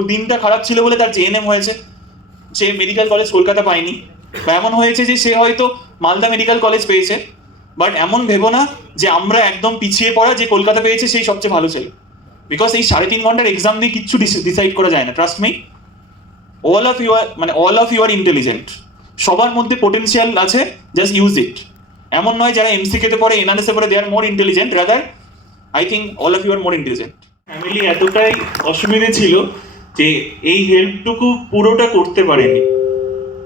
ওর দিনটা খারাপ ছিল বলে তার জেএনএম হয়েছে, সে মেডিকেল কলেজ কলকাতা পায়নি, বা এমন হয়েছে যে সে হয়তো মালদা মেডিকেল কলেজ পেয়েছে, বাট এমন ভেবো না যে আমরা একদম পিছিয়ে পড়া, যে কলকাতা পেয়েছে সেই সবচেয়ে ভালো ছেলে, বিকজ এই 3.5 ঘন্টার এক্সাম দিয়ে কিচ্ছু ডিসাইড করা যায় না। Trust me, all of you are intelligent, সবার মধ্যে পোটেন্সিয়াল আছে, জাস্ট ইউজ ইট। এমন নয় যারা এমসিকেতে পড়ে, এনআরএসে পড়ে, they are more intelligent, rather I think all of you are more intelligent. Family এতটাই অসুবিধে ছিল যে এই হেল্পটুকু পুরোটা করতে পারেনি,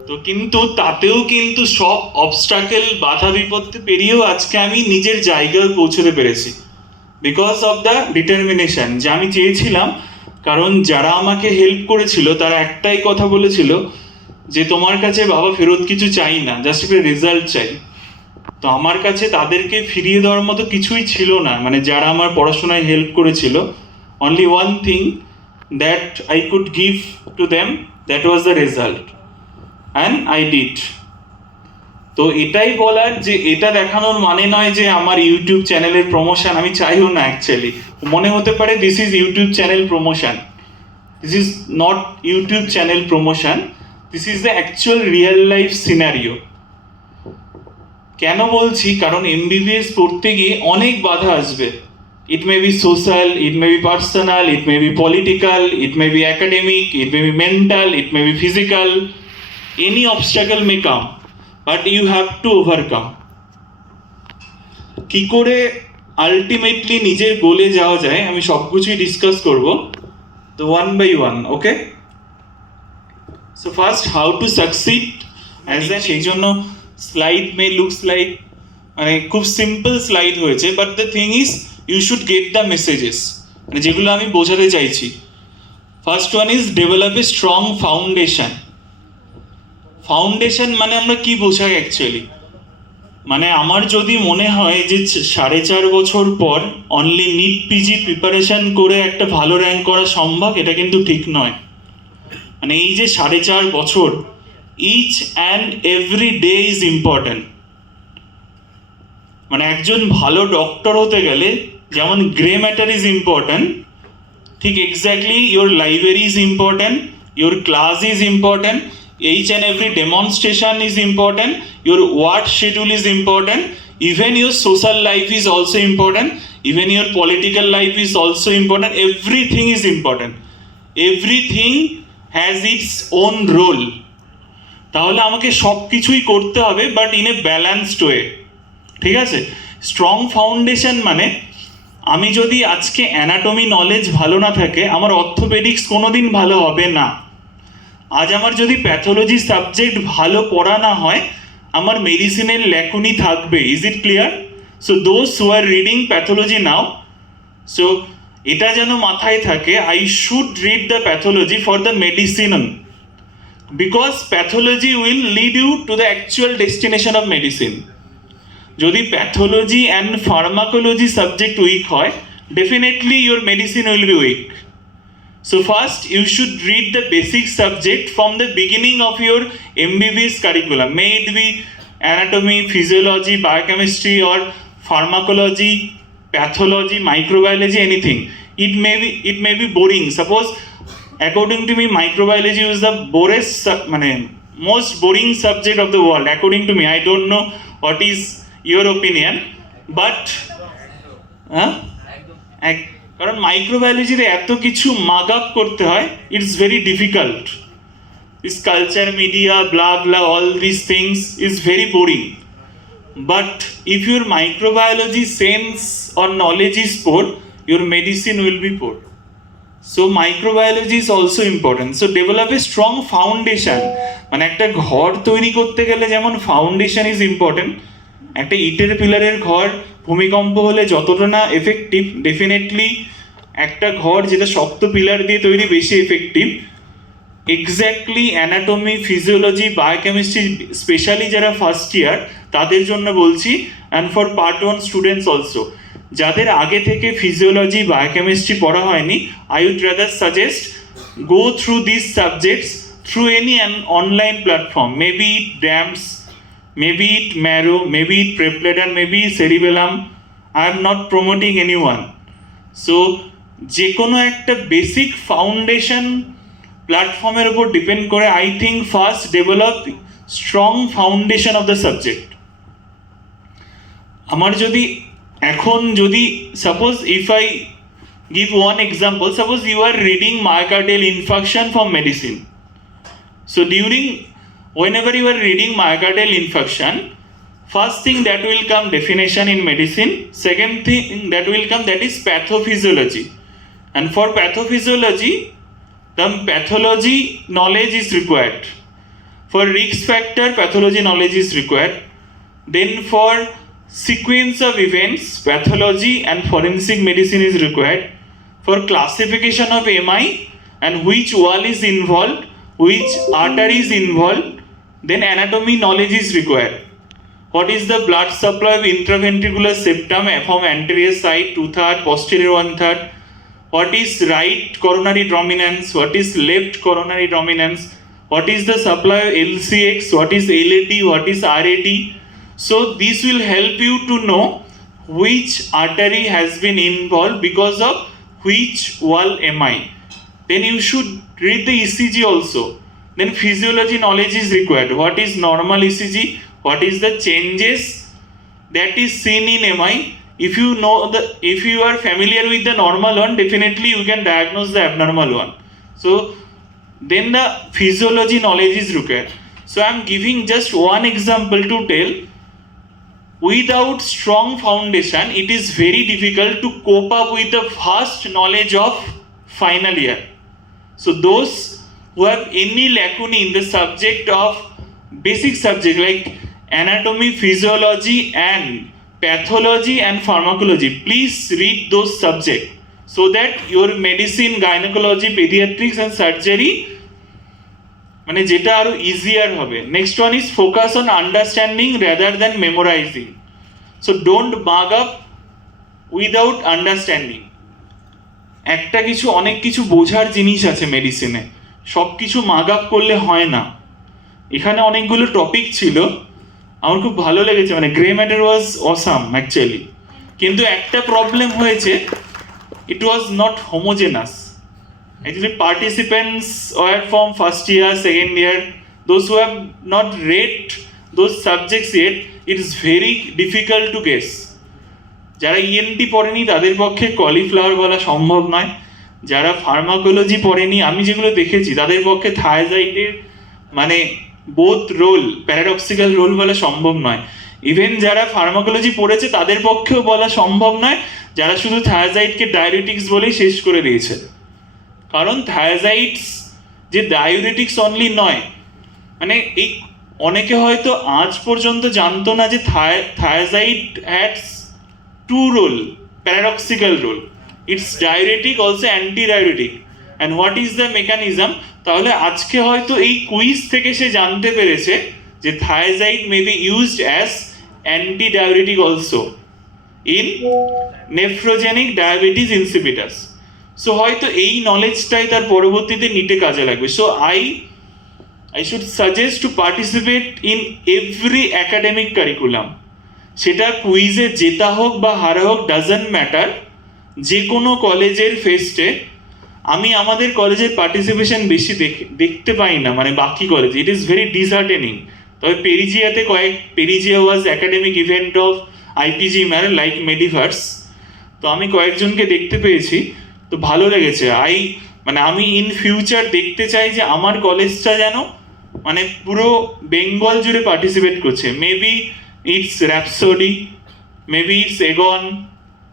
তো কিন্তু তাতেও কিন্তু সব অবস্ট্রাকেল, বাধা বিপত্তি পেরিয়েও আজকে আমি নিজের জায়গায় পৌঁছতে পেরেছি, বিকজ অফ দ্য ডিটারমিনেশন যে আমি চেয়েছিলাম। কারণ যারা আমাকে হেল্প করেছিল তারা একটাই কথা বলেছিল যে তোমার কাছে বাবা ফেরত কিছু চাই না, জাস্ট একটা রেজাল্ট চাই। তো আমার কাছে তাদেরকে ফিরিয়ে দেওয়ার মতো কিছুই ছিল না, মানে যারা আমার পড়াশোনায় হেল্প করেছিল, only one thing that I could give to them, that was the result, and I did. তো এটাই বলার যে এটা দেখানোর মানে নয় যে আমার ইউটিউব চ্যানেলের প্রমোশন, আমি চাইও না। অ্যাকচুয়ালি মনে হতে পারে this is YouTube channel promotion, this is not YouTube channel promotion, this is the actual real life scenario. কেন বলছি? কারণ এমবিবিএস পড়তে গিয়ে অনেক বাধা আসবে। It may be social, it may be personal, it may be political, it may be academic, it may be mental, it may be physical, any obstacle may come, but you have to overcome. কি করে ultimately নিজের গোলে যাওয়া যায় আমি সবকিছুই discuss করব, তো one by one. Okay, so first how to succeed as an, সেই জন্য স্লাইড মে লুকস লাইক মানে খুব সিম্পল স্লাইড হয়েছে, but the thing is you should get the messages, মানে যেগুলো আমি বোঝাতে চাইছি। First one is develop a strong foundation. Foundation মানে আমরা কি বোঝাই অ্যাকচুয়ালি? মানে আমার যদি মনে হয় যে 4.5 বছর পর অনলি নিট পিজি প্রিপারেশন করে একটা ভালো র্যাঙ্ক করা সম্ভব, এটা কিন্তু ঠিক নয়। মানে এই যে 4.5 বছর, each and every day is important. মানে একজন ভালো ডক্টর হতে গেলে যেমন গ্রে ম্যাটার ইজ ইম্পর্টেন্ট, ঠিক exactly your library is important, your class is important, each and every demonstration is important, your work schedule is important, even your social life is also important, even your political life is also important, everything is important, everything has its own role. তাহলে আমাকে সব কিছুই করতে হবে, but in a balanced way, ঠিক আছে? Strong foundation মানে আমি যদি আজকে অ্যানাটমি নলেজ ভালো না থাকে, আমার অর্থোপেডিক্স কোনোদিন ভালো হবে না। আজ আমার যদি প্যাথোলজি সাবজেক্ট ভালো পড়া না হয়, আমার মেডিসিনের ল্যাকুনি থাকবে। Is it clear? So those who are reading pathology now, so এটা যেন মাথায় থাকে, I should read the pathology for the medicine, because pathology will lead you to the actual destination of medicine. যদি pathology and pharmacology subject weak হয়, definitely your medicine will be weak. So first you should read the basic subject from the beginning of your MBBS curriculum. May it be anatomy, physiology, biochemistry or pharmacology, pathology, microbiology, anything. It may be boring. Suppose according to me microbiology is the most boring subject of the world. According to me, I don't know what is your opinion, but কারণ মাইক্রোবায়োলজিতে এত কিছু মাগ up করতে হয়, it's very difficult. This culture, media, blah blah, all this things is very boring. But if your microbiology sense or knowledge is poor, your medicine will be poor. So microbiology is also important. So develop a strong foundation. মানে একটা ঘর তৈরি করতে গেলে যেমন foundation is important, একটা ইটের পিলারের ঘর ভূমিকম্প হলে যতটা না এফেক্টিভ, ডেফিনেটলি একটা ঘর যেটা শক্ত পিলার দিয়ে তৈরি বেশি effective. Exactly anatomy, physiology, biochemistry, specially যারা ফার্স্ট ইয়ার তাদের জন্য বলছি, and for part 1 students also, যাদের আগে থেকে ফিজিওলজি, বায়োকেমিস্ট্রি পড়া হয়নি, I would rather suggest go through this subjects through any online platform, maybe it DAMS, maybe it marrow, maybe it prep bladder, maybe cerebellum. I am not promoting anyone. So যে কোনো একটা basic foundation প্ল্যাটফর্মের উপর depend করে I think first develop strong foundation of the subject. আমার যদি suppose if I give one example, suppose you are reading myocardial infarction from medicine. So whenever you are reading myocardial infarction, first thing that will come definition in medicine, second thing that will come, that is pathophysiology. And for pathophysiology, the pathology knowledge is required. For risk factor, pathology knowledge is required. Then for sequence of events, pathology and forensic medicine is required. For classification of MI and which wall is involved, which artery is involved, then anatomy knowledge is required. What is the blood supply of intraventricular septum from anterior side, 2/3, posterior 1/3? What is right coronary dominance? What is left coronary dominance? What is the supply of LCX? What is LAD? What is RAD? So this will help you to know which artery has been involved because of which wall MI. Then you should read the ECG also. Then physiology knowledge is required. What is normal ECG? What is the changes that is seen in MI? If you are familiar with the normal one, definitely you can diagnose the abnormal one. So then the physiology knowledge is required. So I am giving just one example to tell. Without strong foundation, it is very difficult to cope up with the vast knowledge of final year. So those who have any lacunae in the subject of basic subject like anatomy, physiology and pathology and pharmacology, please read those subjects so that your medicine, gynecology, pediatrics and surgery মানে যেটা আরো easier হবে। Next one is focus on understanding rather than memorising. So don't মাগ up without understanding. অনেক কিছু বোঝার জিনিস আছে মেডিসিনে, সব কিছু মাগ আপ করলে হয় না। এখানে অনেকগুলো টপিক ছিল, আমার খুব ভালো লেগেছে, মানে grey matter was awesome actually. কিন্তু একটা প্রবলেম হয়েছে, it was not homogeneous. Actually, participants were from first year, second year. Those who have not read those subjects yet, it is very difficult to guess. যারা ENT পড়েনি তাদের পক্ষে cauliflower বলা সম্ভব নয়। যারা ফার্মাকোলজি পড়েনি, আমি যেগুলো দেখেছি, তাদের পক্ষে থায়াজাইটের মানে বোথ রোল, প্যারাডক্সিক্যাল রোল বলা সম্ভব নয়। ইভেন যারা ফার্মাকোলজি পড়েছে তাদের পক্ষেও বলা সম্ভব নয়, যারা শুধু থায়াজাইটকে ডায়ুরেটিক্স বলেই শেষ করে দিয়েছে। কারণ থায়াজাইডস যে ডায়ুরেটিক্স অনলি নয়, মানে এই অনেকে হয়তো আজ পর্যন্ত জানতো না যে thiazide has two role, paradoxical role, it's diuretic also anti diuretic. And what is the mechanism? তাহলে আজকে হয়তো এই কুইজ থেকে সে জানতে পেরেছে যে thiazide may be used as anti diuretic also in nephrogenic diabetes insipidus. So হয়তো এই নলেজটাই তার পরবর্তীতে নিটে কাজে লাগবে। So I should suggest to participate in every academic curriculum. সেটা কুইজে জেতা হোক বা হারা হোক, ডাজন্ট ম্যাটার। যে কোনো কলেজের ফেস্টে আমি আমাদের কলেজের পার্টিসিপেশন বেশি দেখতে পাই না, মানে বাকি কলেজে। It is very disheartening. তবে পেরিজিয়া was academic event of IPGMER like Mediverse. তো আমি কয়েকজনকে দেখতে পেয়েছি, তো ভালো লেগেছে। আমি ইন ফিউচার দেখতে চাই যে আমার কলেজটা যেন মানে পুরো বেঙ্গল জুড়ে পার্টিসিপেট করছে। Maybe it's Rhapsody, maybe it's Agon,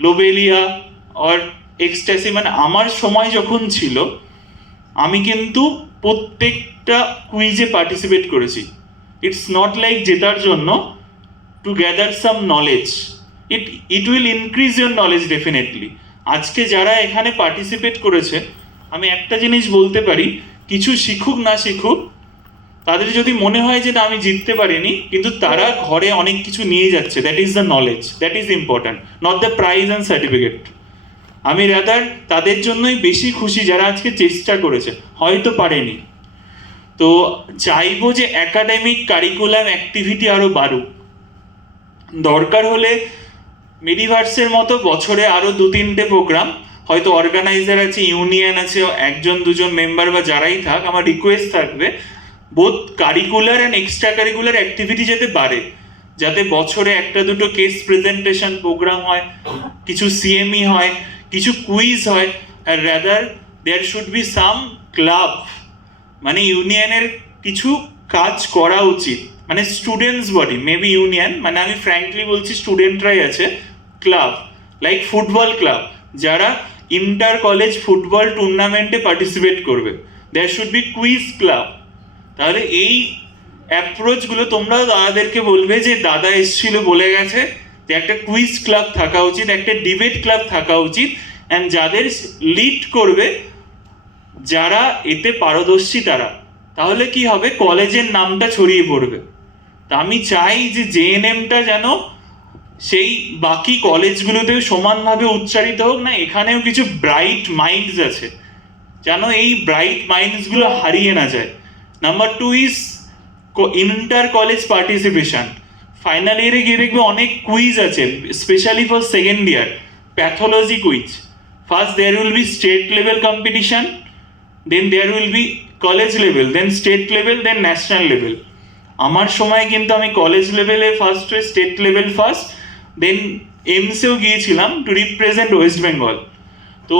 Lobelia or Ecstasy. মানে আমার সময় যখন ছিল, আমি কিন্তু প্রত্যেকটা কুইজে পার্টিসিপেট করেছি। ইটস নট লাইক জেতার জন্য, to gather some knowledge. It will increase your knowledge definitely. আজকে যারা এখানে পার্টিসিপেট করেছে, আমি একটা জিনিস বলতে পারি, কিছু শিখুক না শিখুক, তাদের যদি মনে হয় যে না আমি জিততে পারিনি, কিন্তু তারা ঘরে অনেক কিছু নিয়ে যাচ্ছে। That is the knowledge, that is important, not the prize and certificate. আমি রাদার তাদের জন্যই বেশি খুশি যারা আজকে চেষ্টা করেছে, হয়তো পারেনি। তো চাইবো যে একাডেমিক কারিকুলাম অ্যাক্টিভিটি আরও বাড়ুক। দরকার হলে মেডিভার্সের মতো বছরে আরও 2-3টে প্রোগ্রাম, হয়তো অর্গানাইজার আছে, ইউনিয়ন আছে, একজন দুজন মেম্বার বা যারাই থাক, আমার রিকোয়েস্ট থাকবে both curricular and extra curricular activity যাতে বাড়ে, যাতে বছরে একটা দুটো কেস প্রেজেন্টেশন প্রোগ্রাম হয়, কিছু সিএমই হয়, কিছু কুইজ হয়, আর rather there should be some club, মানে ইউনিয়নের কিছু কাজ করা উচিত, মানে স্টুডেন্টস বডি, মেবি ইউনিয়ন, মানে আমি ফ্র্যাঙ্কলি বলছি স্টুডেন্টরাই আছে, ক্লাব লাইক ফুটবল ক্লাব, যারা ইন্টার কলেজ ফুটবল টুর্নামেন্টে পার্টিসিপেট করবে, there should be quiz club. তাহলে এই অ্যাপ্রোচগুলো তোমরাও দাদাদেরকে বলবে যে দাদা এসেছিল বলে গেছে যে একটা কুইজ ক্লাব থাকা উচিত, একটা ডিবেট ক্লাব থাকা উচিত, অ্যান্ড যাদের লিড করবে যারা এতে পারদর্শী তারা, তাহলে কি হবে, কলেজের নামটা ছড়িয়ে পড়বে। তা আমি চাই যে জেএনএমটা যেন সেই বাকি কলেজগুলোতেও সমানভাবে উচ্চারিত হোক, না এখানেও কিছু ব্রাইট মাইন্ডস আছে, যেন এই ব্রাইট মাইন্ডসগুলো হারিয়ে না যায়। Number 2 is inter college participation. Final ইয়ারে গিয়ে দেখবে অনেক কুইজ আছে, specially for second year, pathology quiz. First there will be state level competition, then there will be college level, then state level, then national level. আমার সময় কিন্তু আমি college লেভেলে ফার্স্ট হয়ে স্টেট লেভেল ফার্স্ট, দেন এমসেও গিয়েছিলাম to represent West Bengal. তো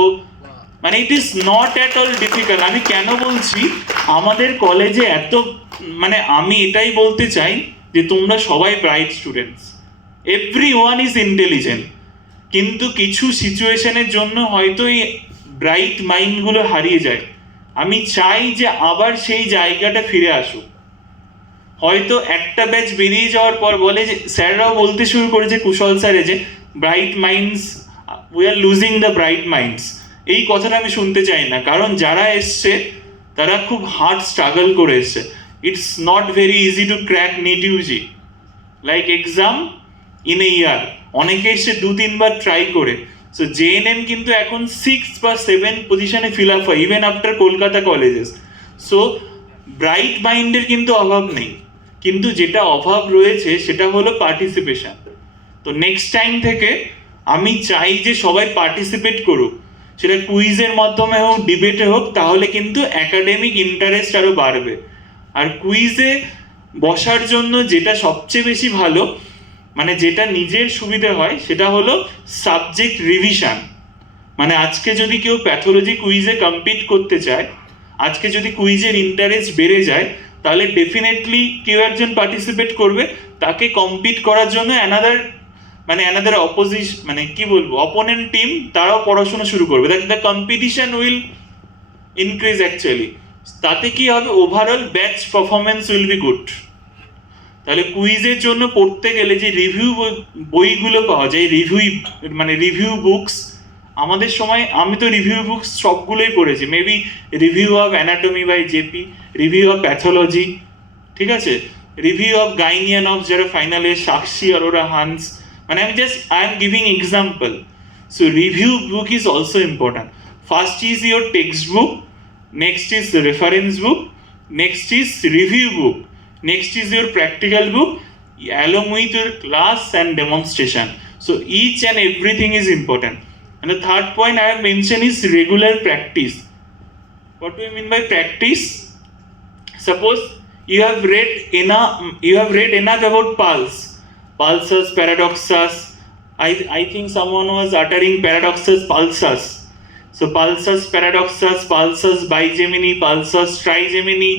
মানে it is not at all difficult. আমি কেন বলছি আমাদের কলেজে এত, মানে আমি এটাই বলতে চাই যে তোমরা সবাই bright students, every one is intelligent, কিন্তু কিছু সিচুয়েশনের জন্য হয়তো এই ব্রাইট মাইন্ডগুলো হারিয়ে যায়। আমি চাই যে আবার সেই জায়গাটা ফিরে আসুক। হয়তো একটা ব্যাচ বেরিয়ে যাওয়ার পর বলে যে, স্যাররাও বলতে শুরু করেছে, কুশল স্যারে, যে bright minds, we are losing the bright minds. এই কথাটা আমি শুনতে চাই না, কারণ যারা এসছে তারা খুব হার্ড স্ট্রাগল করে এসছে। It's not very easy to crack NEET UG like exam in a year. অনেকে এসে 2-3 বার ট্রাই করে। সো জেএনএম কিন্তু এখন 6 বা 7 পজিশনে ফিল আপ হয়, even after Kolkata colleges. So bright মাইন্ডের কিন্তু অভাব নেই, কিন্তু যেটা অভাব রয়েছে সেটা হলো পার্টিসিপেশন। তো নেক্সট টাইম থেকে আমি চাই যে সবাই পার্টিসিপেট করুক, সেটা কুইজের মাধ্যমে হোক, ডিবেটে হোক, তাহলে কিন্তু একাডেমিক ইন্টারেস্ট আরও বাড়বে। আর কুইজে বসার জন্য যেটা সবচেয়ে বেশি ভালো, মানে যেটা নিজের সুবিধে হয়, সেটা হলো সাবজেক্ট রিভিশন। মানে আজকে যদি কেউ প্যাথোলজি কুইজে কম্পিট করতে চায়, আজকে যদি কুইজের ইন্টারেস্ট বেড়ে যায়, তাহলে ডেফিনেটলি কেউ একজন পার্টিসিপেট করবে, তাকে কম্পিট করার জন্য অ্যানাদার অপোজিশন, মানে কি বলবো, অপোনেন্ট টিম, তারাও পড়াশোনা শুরু করবে। The competition will increase actually. তাতে কি হবে, overall batch performance will be good. তাহলে কুইজের জন্য পড়তে গেলে যে রিভিউ বইগুলো পাওয়া যায়, রিভিউ বুকস, আমাদের সময় আমি তো রিভিউ বুকস সবগুলোই পড়েছি। Maybe review of anatomy by JP, review of pathology, ঠিক আছে, রিভিউ অফ গাইনিয়ান অফ, যারা ফাইনালে সাক্ষী, অরোরা, হান্স, মানে I am giving example. So review book is also important. First is your text book, next is reference book, next is review book, next is your practical book along with your class and demonstration. So each and everything is important. And the third point I have mentioned is regular practice. What do I mean by practice? Suppose you have read enough about pulsus, paradoxus. I think someone was uttering paradoxus, pulsus. So pulsus, paradoxus, pulsus bigemini, pulsus trigemini,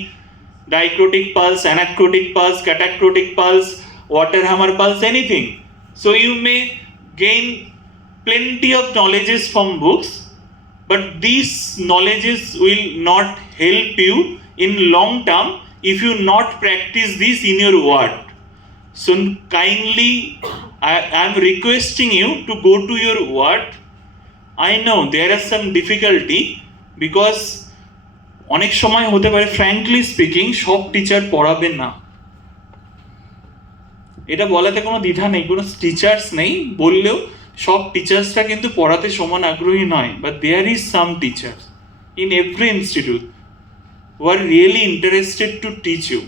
diacritic pulse, anacrotic pulse, catacrotic pulse, water hammer pulse, anything. So you may gain plenty of knowledges from books, but these knowledges will not help you in long term if you not practice this in your word. So kindly I am requesting you to go to your word. I know there are some difficulty because অনেক সময় হতে পারে, frankly speaking, সব teacher পড়াবে না, এটা বলাতে কোনো দ্বিধা নেই, কোনো টিচার্স নেই বললেও সব টিচার্সরা কিন্তু পড়াতে সমান আগ্রহী নয়। But there is some teachers in every institute who are really interested to teach you.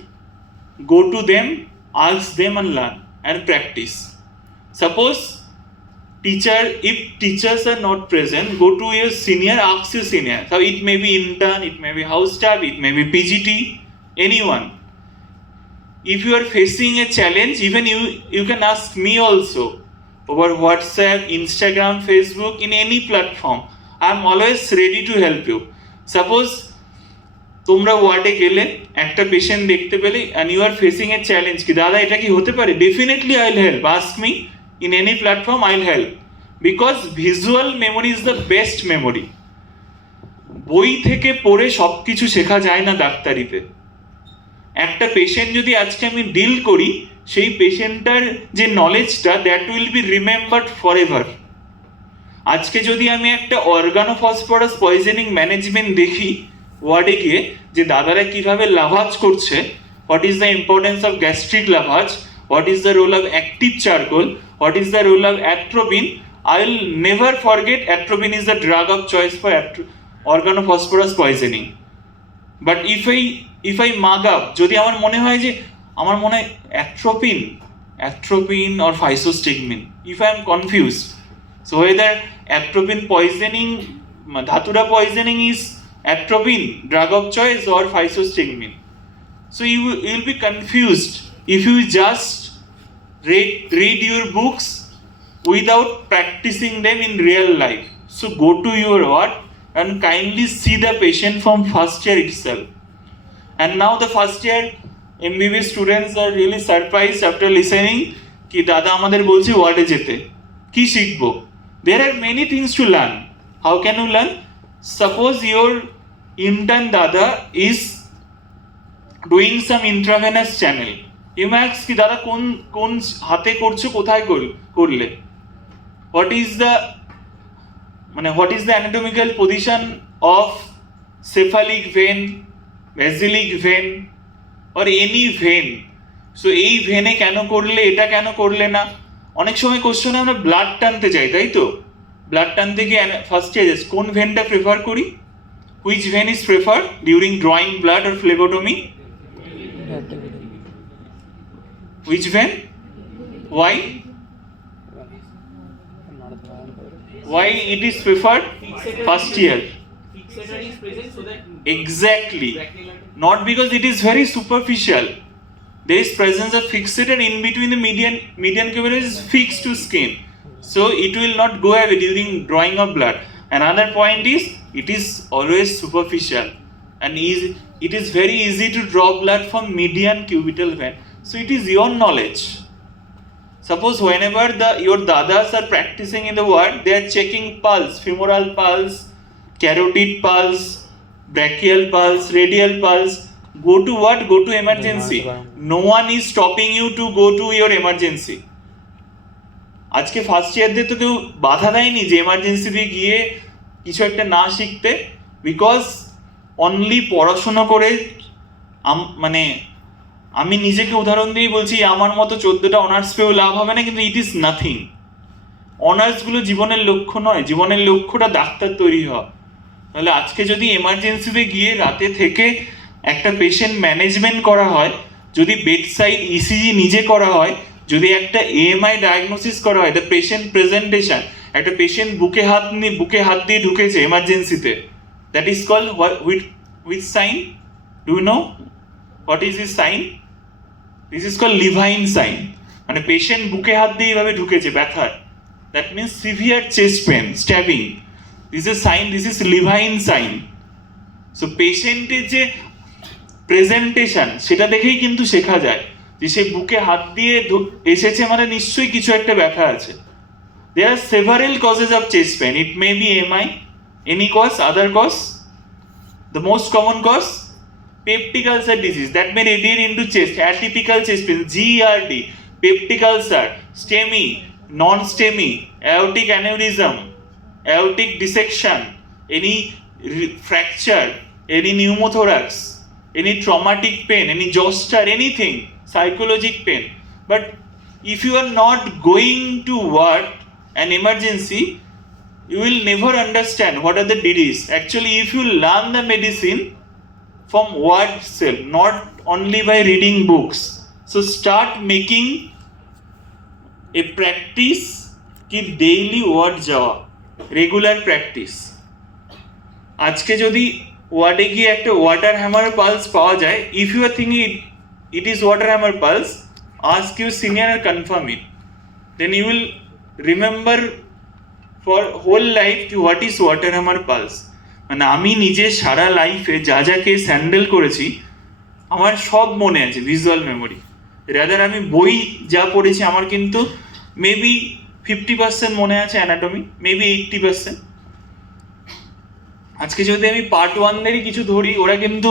Go to them, ask them and learn and practice. Suppose teacher, if teachers are not present, go to your senior, ask your senior. So it may be intern, it may be house staff, it may be PGT, anyone. If you are facing a challenge, even you can ask me also over WhatsApp, Instagram, Facebook, in any platform. I am always ready to help you. Suppose তোমরা ওয়ার্ডে গেলে একটা patient দেখতে পেলে and you are facing a challenge কি দাদা এটা কি হতে পারে, definitely I'll help. Ask me in any platform, I'll help, because visual memory is the best memory. বই থেকে পড়ে সবকিছু শেখা যায় না ডাক্তারিতে। একটা পেশেন্ট যদি আজকে আমি ডিল করি, সেই পেশেন্টটার যে নলেজটা that will be remembered for ever. আজকে যদি আমি একটা অর্গানোফসফরাস পয়জনিং ম্যানেজমেন্ট দেখি ওয়ার্ডে গিয়ে যে দাদারা কিভাবে লাভাজ করছে, what is the importance of gastric lavage, what is the role of active charcoal, what is the role of atropine, I will never forget atropine is the drug of choice for organophosphorus poisoning. But if I mug up, যদি আমার মনে হয় যে আমার মনে হয় atropine or physostigmine, if I am confuse, so whether atropine poisoning, dhatura poisoning is atropine drug of choice or physostigmine, so you will be confused if you just read your books without practicing them in real life. So go to your ward and kindly see the patient from first year itself. And now the first year MBBS students are really surprised after listening ki dada amader bolche ward e jete ki shikbo. There are many things to learn. How can you learn? Suppose your intern dada is doing some intravenous channel, you may ask ki dada কোন হাতে করছো, কোথায় করলে, what is the anatomical position of cephalic vein, basilic vein or any vein, so এই ভেনে কেন করলে, এটা কেন করলে না। অনেক সময় কোশ্চেনে আমরা ব্লাড টানতে চাই, তাই তো ব্লাড টানতে গিয়ে ফার্স্ট স্টেজ কোন ভেনটা প্রেফার করি, which vein is preferred during drawing blood or phlebotomy, which vein, why it is preferred first year, exactly, not because it is very superficial, there is presence of fixator in between the median cuboid is fixed to skin, so it will not go away during drawing of blood. Another point is it is always superficial and it is very easy to draw blood from median cubital vein, so it is your knowledge. Suppose whenever your dadas are practicing in the ward, they are checking pulse, femoral pulse, carotid pulse, brachial pulse, radial pulse, go to what? Go to emergency. No one is stopping you to go to your emergency. আজকে first ইয়ারদের তো কেউ বাধা দেয়নি যে এমার্জেন্সিতে গিয়ে কিছু একটা না শিখতে, বিকজ অনলি পড়াশুনো করে মানে আমি নিজেকে উদাহরণ দিয়েই বলছি, আমার মতো 14টা অনার্স পেয়েও লাভ হবে না, কিন্তু ইট ইজ নাথিং। অনার্সগুলো জীবনের লক্ষ্য নয়, জীবনের লক্ষ্যটা ডাক্তার তৈরি হওয়া। তাহলে আজকে যদি এমার্জেন্সিতে গিয়ে রাতে থেকে একটা পেশেন্ট ম্যানেজমেন্ট করা হয়, যদি বেডসাইড ইসিজি নিজে করা হয়, যদি একটা এএমআই ডায়াগনোসিস করা হয়, দ্য পেশেন্ট প্রেজেন্টেশন, একটা পেশেন্ট বুকে হাত দিয়ে ঢুকেছে এমার্জেন্সিতে, that is called with sign, do you know what is this sign? This is called Levine sign, মানে পেশেন্ট বুকে হাত দিয়ে এইভাবে ঢুকেছে ব্যথার, that means severe chest pain, stabbing, this is sign, this is Levine sign. So পেশেন্টের যে presentation সেটা দেখেই কিন্তু শেখা যায় যে সে বুকে হাত দিয়ে এসেছে মানে নিশ্চয়ই কিছু একটা ব্যথা আছে। There are several causes of chest pain. It may be MI, any cause, other cause. The most common cause, peptic ulcer disease that may radiate into chest, atypical chest pain, GERD, peptic ulcer, STEMI, non-STEMI, aortic aneurysm, aortic dissection, any fracture, any pneumothorax, any traumatic pain, any zoster, anything, psychological pain. But if you are not going to ward an emergency, you will never understand what are the disease. Actually, if you learn the medicine from word itself, not only by reading books, so start making a practice কি daily word যাওয়া, regular practice. আজকে যদি ওয়ার্ডে গিয়ে একটা water hammer pulse পাওয়া যায়, if you are thinking it is water hammer pulse, ask you senior আর confirm it, then you will remember for whole life কি what is water hammer pulse. মানে আমি নিজে সারা লাইফে যা যা কেস হ্যান্ডেল করেছি আমার সব মনে আছে, ভিজুয়াল মেমোরি। রাদার আমি বই যা পড়েছি আমার কিন্তু মেবি 50% মনে আছে অ্যানাটমি, মেবি 80%। আজকে যদি আমি পার্ট 1-এরই কিছু ধরি, ওরা কিন্তু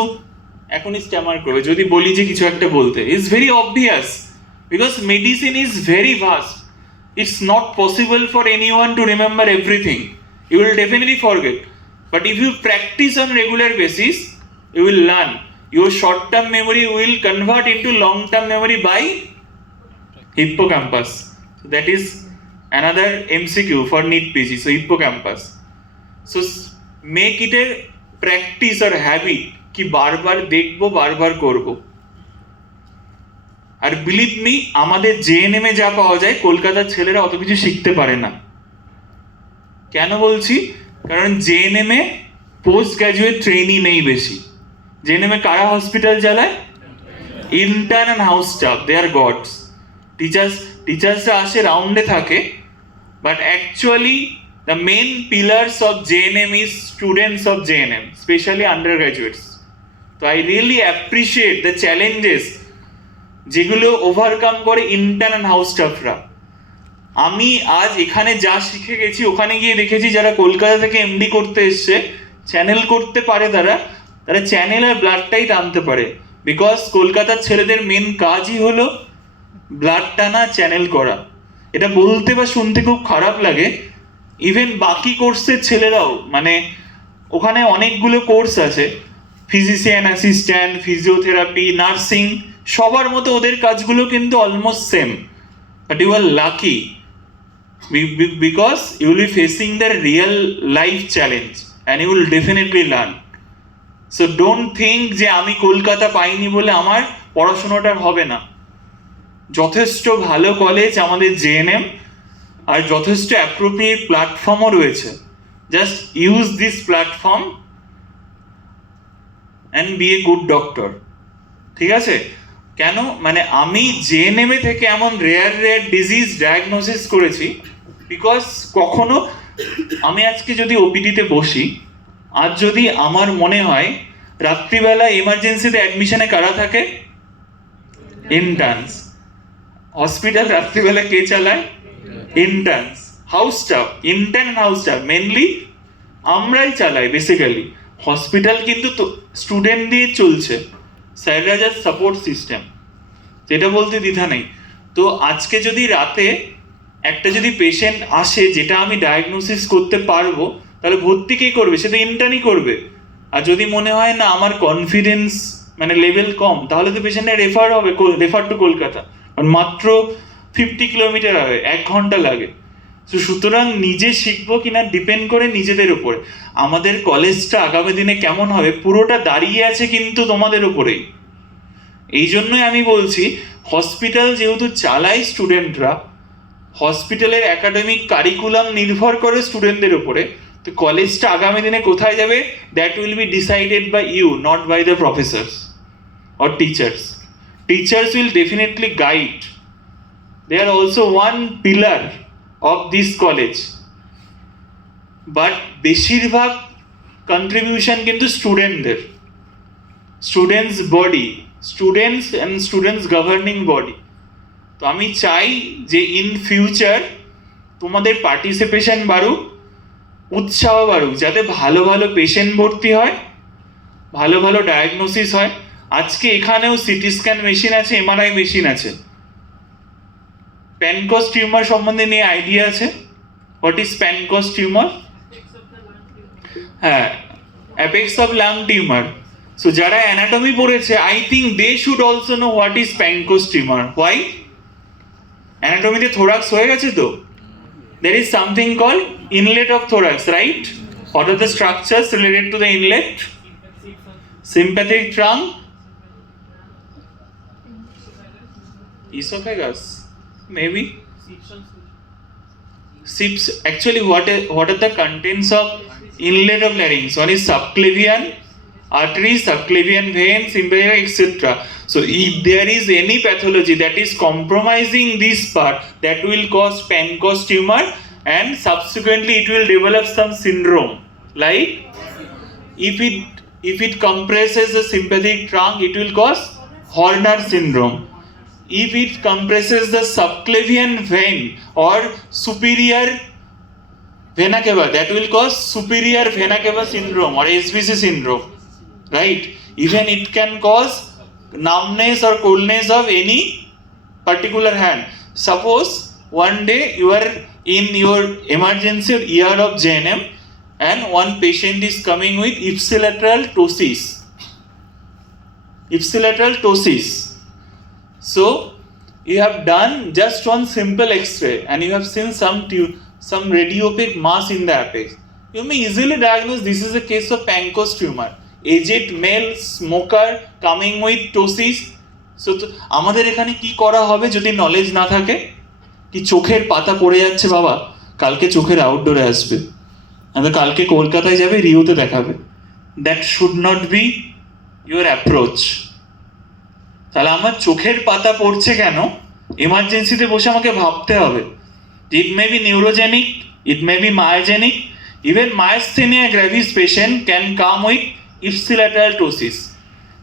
এখনই স্ট্যামার করবে যদি বলি যে কিছু একটা বলতে। It's very obvious because medicine is very vast. It's not possible for anyone to remember everything. You will definitely forget. But if you practice on regular basis, you will learn. Your short-term memory will convert into long-term memory by hippocampus. So that is another MCQ for NEET PG. So hippocampus. So make it a practice or habit कि बार-बार देखबो, बार-बार करबो। আর believe me, আমাদের GNM এ যা পাওয়া যায় কলকাতার ছেলেরা অত কিছু শিখতে পারে না। কেন বলছি? কারণ জেএনএম এ পোস্ট গ্রাজুয়েট ট্রেনি নেই বেশি। জেএনএম এ কারা হসপিটাল চালায়? Intern and house staff, they are gods. টিচার্সরা আসে, রাউন্ডে থাকে, but actually the main pillars of JNM is students of JNM, specially under graduates. তো I really appreciate the challenges যেগুলো ওভারকাম করে ইন্টার্ন অ্যান্ড হাউস স্টাফরা। আমি আজ এখানে যা শিখে গেছি, ওখানে গিয়ে দেখেছি যারা কলকাতা থেকে এমডি করতে এসছে, চ্যানেল করতে পারে, তারা চ্যানেল আর ব্লাডটাই টানতে পারে। বিকজ কলকাতার ছেলেদের মেন কাজই হলো ব্লাড টানা, চ্যানেল করা। এটা বলতে বা শুনতে খুব খারাপ লাগে। ইভেন বাকি কোর্সের ছেলেরাও, মানে ওখানে অনেকগুলো কোর্স আছে, ফিজিশিয়ান অ্যাসিস্ট্যান্ট, ফিজিওথেরাপি, নার্সিং, সবার মতো ওদের কাজগুলো কিন্তু almost same. But you are lucky because you will be facing the real life challenge and you will definitely learn. So don't think যে আমি কলকাতা পাইনি বলে আমার পড়াশোনাটা হবে না। যথেষ্ট ভালো কলেজ আমাদের জেএনএম, আর যথেষ্ট অ্যাপ্রোপ্রিয়েট প্ল্যাটফর্মও রয়েছে। Just use this platform and be a good doctor. ঠিক আছে? কেন? মানে আমি জেএনএমএ থেকে এমন রেয়ার ডিজিজ ডায়াগনোসিস করেছি বিকজ কখনো আমি আজকে যদি ওপিডিতে বসি, আজ যদি আমার মনে হয় রাত্রিবেলা এমার্জেন্সিতে অ্যাডমিশনে কারা থাকে? ইন্টার্নস। হসপিটাল রাত্রিবেলা কে চালায়? Interns. House staff, intern house staff mainly আমরাই চালাই বেসিক্যালি। হসপিটাল কিন্তু স্টুডেন্ট দিয়ে চলছে, স্যাররা জাস্ট সাপোর্ট সিস্টেম, যেটা বলতে দ্বিধা নেই। তো আজকে যদি রাতে একটা যদি পেশেন্ট আসে যেটা আমি ডায়াগনোসিস করতে পারবো, তাহলে ভর্তি কে করবে? সে তো ইন্টার্নই করবে। আর যদি মনে হয় না আমার কনফিডেন্স মানে লেভেল কম, তাহলে তো পেশেন্টটা রেফার টু কলকাতা, কারণ মাত্র 50 কিলোমিটার হবে, 1 ঘন্টা লাগে। তো সুতরাং নিজে শিখবো কিনা ডিপেন্ড করে নিজেদের উপরে। আমাদের কলেজটা আগামী দিনে কেমন হবে পুরোটা দাঁড়িয়ে আছে কিন্তু তোমাদের উপরেই। এই জন্যই আমি বলছি, হসপিটাল যেহেতু চালায় স্টুডেন্টরা, হসপিটালের একাডেমিক কারিকুলাম নির্ভর করে স্টুডেন্টদের উপরে। তো কলেজটা আগামী দিনে কোথায় যাবে, that will be decided by you, not by the professors or teachers. Teachers will definitely guide, they are also one pillar of this college, but বেশিরভাগ কন্ট্রিবিউশন কিন্তু স্টুডেন্টদের, students body, students and students governing body. তো আমি চাই যে in future তোমাদের participation বাড়ুক, উৎসাহ বাড়ুক, যাতে ভালো ভালো পেশেন্ট ভর্তি হয়, ভালো ভালো ডায়াগনোসিস হয়। আজকে এখানেও সিটি স্ক্যান মেশিন আছে, এমআরআই মেশিন আছে। প্যানকস টিউমার সম্বন্ধে নিয়ে আইডিয়া আছে? What is Pancoast tumour? হ্যাঁ, apex of lung tumour. So যারা অ্যানাটমি পড়েছে, I think they should also know what is Pancoast tumour. Why? অ্যানাটমিতে থোরাক্স হয়ে গেছে তো, there is something called inlet of thorax, right? What are the structures related to the inlet? Sympathetic trunk, esophagus, maybe SIPs, actually what are the contents of inlet of larynx? One is subclavian arteries, subclavian veins, sympathetic, etc. So if there is any pathology that is compromising this part, that will cause pancreas tumor, and subsequently it will develop some syndrome. Like if it compresses the sympathetic trunk, it will cause Horner syndrome. If it compresses the subclavian vein or superior vena cava, that will cause superior vena cava syndrome or SVC syndrome, right? Even it can cause numbness or coldness of any particular hand. Suppose one day you are in your emergency ER of JNM and one patient is coming with ipsilateral ptosis. So you have done just one simple X-ray and you have seen some radiopaque mass in the apex. You may easily diagnose this is a case of pancreas tumor. Aged male smoker coming with ptosis. So আমাদের এখানে কি করা হবে যদি knowledge না থাকে? কি চোখের পাতা পড়ে যাচ্ছে বাবা, কালকে চোখের আউটডোরে আসবে, আর কালকে কলকাতায় যাবে, রিওতে দেখাবে। That should not be your approach. তাহলে আমার চোখের পাতা পড়ছে কেন, এমার্জেন্সিতে বসে আমাকে ভাবতে হবে। It may be neurogenic, it may be myogenic, even myasthenia gravis patient can come with ipsilateral ptosis.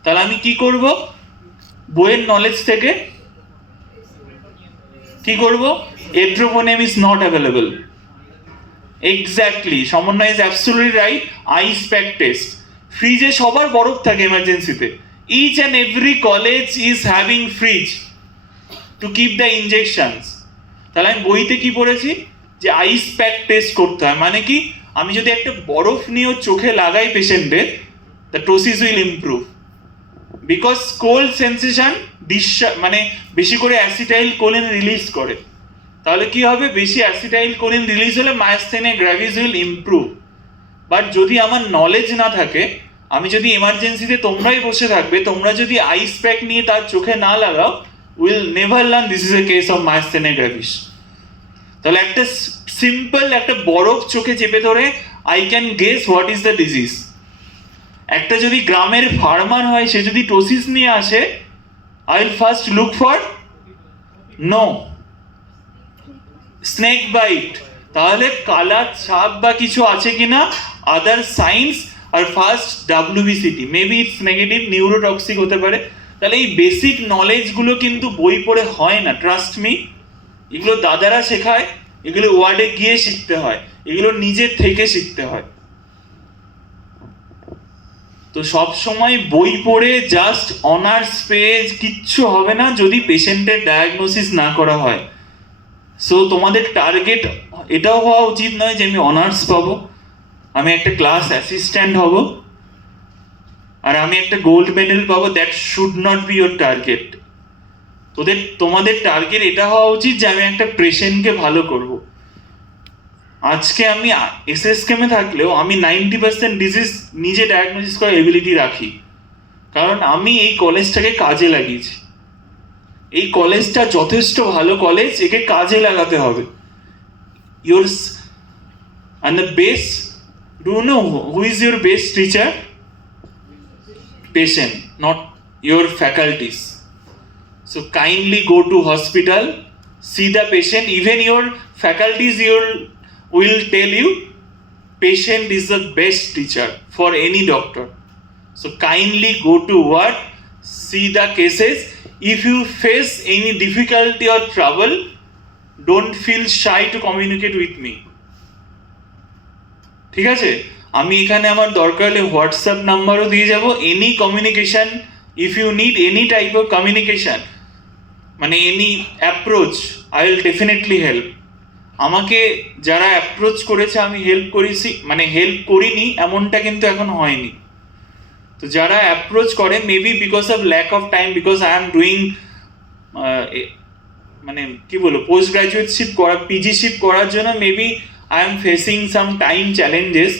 তাহলে আমি কি করব? বইয়ের নলেজ থেকে কি করব? Edrophonium is not available. Exactly, Samanwoy is absolutely right. Ice pack test, ফ্রিজে সবার বরফ থাকে এমার্জেন্সিতে। Each and every college is having fridge to keep the injections. তাহলে আমি বইতে কি পড়েছি যে আইস প্যাক টেস্ট করতে হয়। মানে কি, আমি যদি একটা বরফ নিয়ে চোখে লাগাই পেশেন্টের, the ptosis will improve because cold sensation মানে বেশি করে অ্যাসিটাইল কোলিন রিলিজ করে। তাহলে কি হবে, বেশি অ্যাসিটাইল কোলিন রিলিজ হলে মায়োস্থেনিয়া গ্র্যাভিস উইল ইমপ্রুভ। বাট যদি আমার নলেজ না থাকে, আমি যদি এমার্জেন্সিতে তোমরাই বসে থাকবে, তোমরা যদি আইস প্যাক নিয়ে তার চোখে না লাগাও, will never learn this is a case of myasthenia gravis. তাহলে একটা সিম্পল একটা বরফ চোখে চেপে ধরে I can guess what is the disease. একটা যদি গ্রামের ফার্মার হয়, সে যদি টোসিস নিয়ে আসে, I will first look for snake bite, তাহলে কালার ছাপ বা কিছু আছে কিনা, আদার সাইন্স, আর first WBCT, maybe it's negative, neurotoxic হতে পারে। তাহলে এই বেসিক নলেজগুলো কিন্তু বই পড়ে হয় না, ট্রাস্ট মি। এগুলো দাদারা শেখায়, এগুলো ওয়ার্ডে গিয়ে শিখতে হয়, এগুলো নিজের থেকে শিখতে হয়। তো সব সময় বই পড়ে জাস্ট অনার্স পেজ কিচ্ছু হবে না যদি পেশেন্টের ডায়াগনোসিস না করা হয়। সো তোমাদের টার্গেট এটাও হওয়া উচিত নয় যে আমি অনার্স পাবো, আমি একটা ক্লাস অ্যাসিস্ট্যান্ট হব, আর আমি একটা গোল্ড মেডেল পাবো। That should not be your target. তোমাদের টার্গেট এটা হওয়া উচিত যে আমি একটা পেশেন্টকে ভালো করব। আজকে আমি SSKM থাকলেও আমি 90% ডিজিজ নিজে ডায়াগনোসিস করার এবিলিটি রাখি, কারণ আমি এই কলেজটাকে কাজে লাগিয়েছি। এই কলেজটা যথেষ্ট ভালো কলেজ, একে কাজে লাগাতে হবে। yours and the best, do you know who is your best teacher? Patient, not your faculties. So kindly go to hospital, see the patient. Even your faculties will tell you patient is the best teacher for any doctor. So kindly go to work, see the cases. If you face any difficulty or trouble, don't feel shy to communicate with me. ঠিক আছে, আমি এখানে আমার দরকার হলে WhatsApp নাম্বারও দিয়ে যাব। Any communication, if you need any type of communication, মানে any approach, I will definitely help. আমাকে যারা অ্যাপ্রোচ করেছে আমি হেল্প করেছি, মানে হেল্প করিনি এমনটা কিন্তু এখন হয়নি। তো যারা অ্যাপ্রোচ করে, maybe because of lack of time, because I am doing মানে কি বলবো, পোস্ট গ্রাজুয়েটশিপ করা, পিজিশিপ করার জন্য maybe I am facing some time challenges,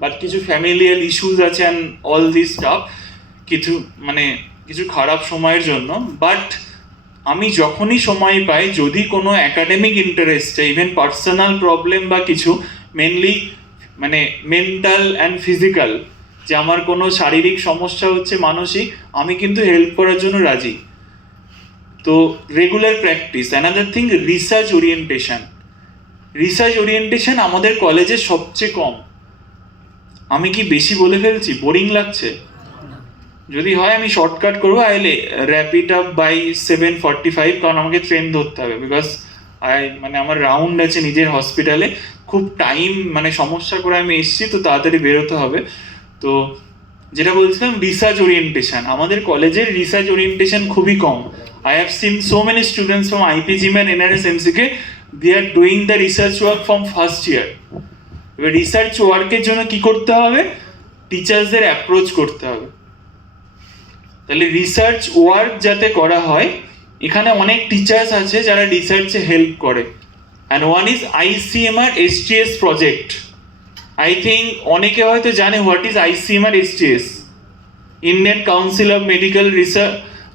but কিছু ফ্যামিলিয়াল ইস্যুস আছে and all this stuff, কিছু খারাপ সময়ের জন্য। বাট আমি যখনই সময় পাই, যদি কোনো একাডেমিক ইন্টারেস্টে, ইভেন পার্সোনাল প্রবলেম বা কিছু, মেনলি মানে মেন্টাল অ্যান্ড ফিজিক্যাল, যে আমার কোনো শারীরিক সমস্যা হচ্ছে, মানসিক, আমি কিন্তু হেল্প করার জন্য রাজি। তো regular practice. Another thing, research orientation. Research orientation আমাদের কলেজে সবচেয়ে কম। আমি কি বেশি বলে ফেলছি? বোরিং লাগছে? যদি হয় আমি শর্টকাট করবো, I wrap it up by 7:45, কারণ আমাকে ট্রেন ধরতে হবে, বিকজ মানে আমার রাউন্ড আছে নিজের হসপিটালে, খুব টাইম মানে সমস্যা করে আমি এসেছি, তো তাড়াতাড়ি বেরোতে হবে। তো যেটা বলছিলাম, রিসার্চ ওরিয়েন্টেশন, আমাদের কলেজের রিসার্চ ওরিয়েন্টেশন খুবই কম। I have seen so many students from IPGMER NRS MCK, they are doing the research work from first year. এবার রিসার্চ ওয়ার্কের জন্য কি করতে হবে? টিচার্সদের অ্যাপ্রোচ করতে হবে। তাহলে রিসার্চ ওয়ার্ক যাতে করা হয়, এখানে অনেক টিচার্স আছে যারা রিসার্চে হেল্প করে। And one is ICMR STS project. I think অনেকে হয়তো জানে what is ICMR STS, Indian council of medical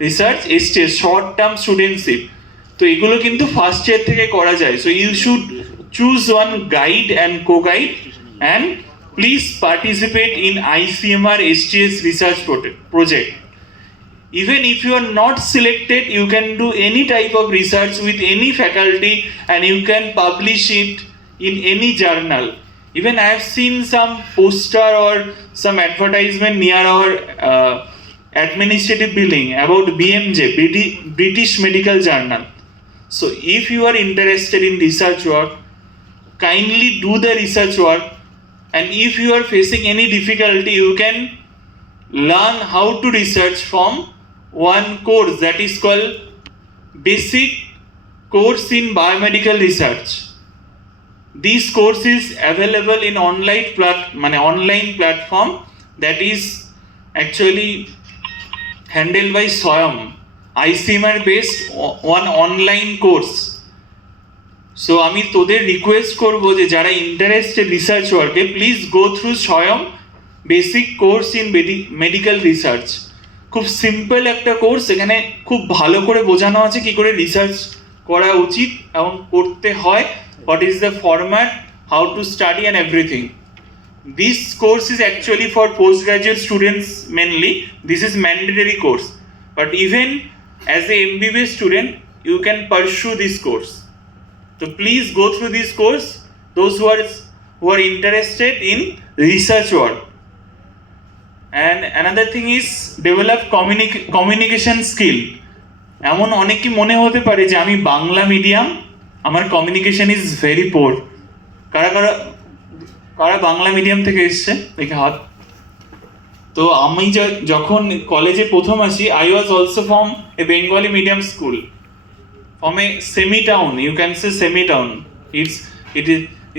research, STS, short term studentship. তো এগুলো কিন্তু ফার্স্ট ইয়ার থেকে করা যায়। So you should choose one guide and co guide, and please participate in ICMR STS research project. Even if you are not selected, you can do any type of research with any faculty and you can publish it in any journal. Even I have seen some poster or some advertisement near our administrative building about BMJ, British Medical Journal. So if you are interested in research work, kindly do the research work, and if you are facing any difficulty, you can learn how to research from one course that is called Basic Course in Biomedical Research. This course is available in online platform that is actually handled by Swayam, ICMR based one online course. So আমি তোদের request করবো যে যারা interested research ওয়ার্কে, please go through Swayam basic course in medical research. খুব simple একটা course, এখানে খুব ভালো করে বোঝানো আছে কি করে রিসার্চ করা উচিত এবং করতে হয়, what is the format, how to study and everything. This course is actually for postgraduate students mainly. This is mandatory course, but even as a MBBS student you can pursue this course. So please go through this course, those who are interested in research work. And another thing is develop communication skill. এমন অনেকই মনে হতে পারে যে আমি Bangla medium, আমার communication is very poor. কারা Bangla medium থেকে এসছে দেখে হাত। তো আমি যখন কলেজে প্রথম আসি, I was also from a Bengali medium school, from a semi town, you can say semi town. It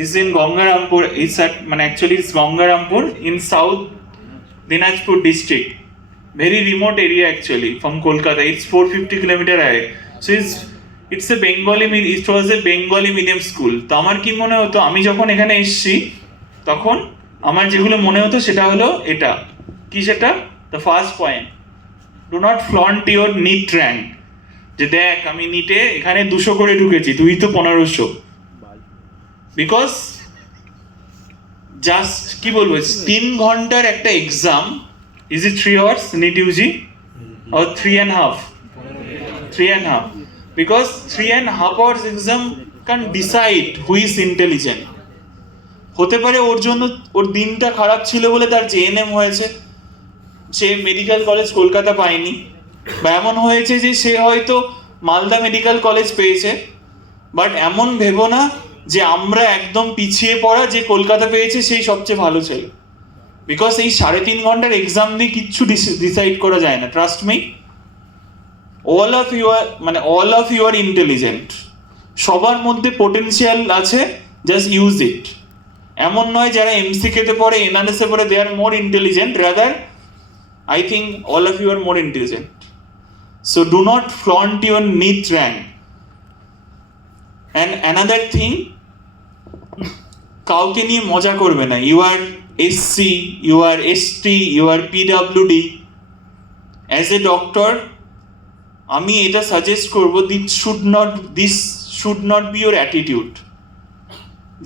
is in Gangarampur, it's মানে actually it's Gangarampur in south Dinajpur district, very remote area actually from Kolkata. It's 450 kilometer away. So it's a Bengali, it was a Bengali medium school. তো আমার কি মনে হতো, আমি যখন এখানে এসেছি তখন আমার যেগুলো মনে হতো সেটা হলো এটা কি, সেটা the first point, do not flaunt your NEET rank. যে দেখ আমি নিটে এখানে 200 করে ঢুকেছি, তুই তো 1500। বিকজ জাস্ট কি বলবো, 3 ঘন্টার একটা exam, is it 3 hours NEET UG or 3.5? Because 3.5 hours exam can decide who is intelligent. হতে পারে ওর জন্য ওর দিনটা খারাপ ছিল বলে তার JNM হয়েছে, সে মেডিকেল কলেজ কলকাতা পায়নি, বা এমন হয়েছে যে সে হয়তো মালদা মেডিকেল কলেজ পেয়েছে। বাট এমন ভেবো না যে আমরা একদম পিছিয়ে পড়া, যে কলকাতা পেয়েছে সেই সবচেয়ে ভালো ছেলে। বিকজ এই 3.5 ঘন্টার এক্সাম দিয়ে কিচ্ছু ডিসাইড করা যায় না, trust me. All of you are intelligent, সবার মধ্যে পোটেনশিয়াল আছে, জাস্ট ইউজ ইট। এমন নয় যারা MCK-তে পড়ে, NRS-এ পড়ে, they are more intelligent, rather I think all of you are more intelligent. So do not flaunt your NEET rank. And another thing, কাউকে নিয়ে মজা করবে না। You are SC, you are ST, you are PWD. As a doctor, আমি এটা suggest করবো, this should not be your attitude.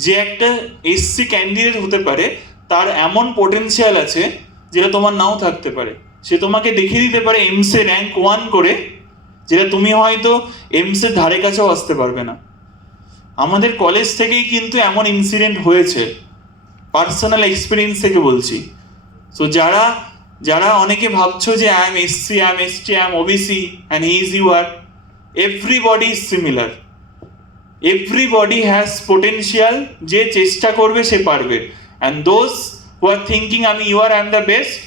যে একটা এসসি ক্যান্ডিডেট হতে পারে, তার এমন পোটেনশিয়াল আছে যেটা তোমার নাও থাকতে পারে। সে তোমাকে দেখিয়ে দিতে পারে এমসে র্যাঙ্ক 1 করে, যেটা তুমি হয়তো এমসের ধারে কাছেও আসতে পারবে না। আমাদের কলেজ থেকেই কিন্তু এমন ইনসিডেন্ট হয়েছে, পার্সোনাল এক্সপিরিয়েন্স থেকে বলছি। সো যারা অনেকে ভাবছো যে I am SC, I am ST, I am OBC and he is you are, everybody is similar, everybody has potential. যে চেষ্টা করবে সে পারবে। And those who are thinking আমি you are, I am the best,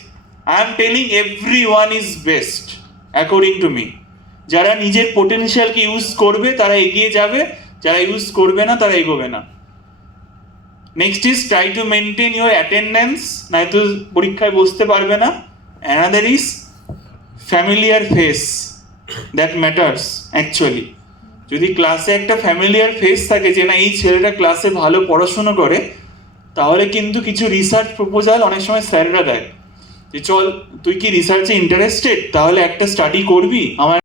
I am telling every one is best according to me. যারা নিজের পোটেনশিয়ালকে use করবে তারা এগিয়ে যাবে, যারা ইউজ করবে না তারা এগোবে না। Next is try to maintain your attendance, নয়তো পরীক্ষায় বসতে পারবে না। Another is familiar face, that matters actually. যদি ক্লাসে একটা ফ্যামিলিয়ার ফেস থাকে যে না এই ছেলেটা ক্লাসে ভালো পড়াশুনো করে, তাহলে কিন্তু কিছু রিসার্চ প্রপোজাল অনেক সময় স্যাররা দেয় যে চল তুই কি রিসার্চে ইন্টারেস্টেড, তাহলে একটা স্টাডি করবি আমার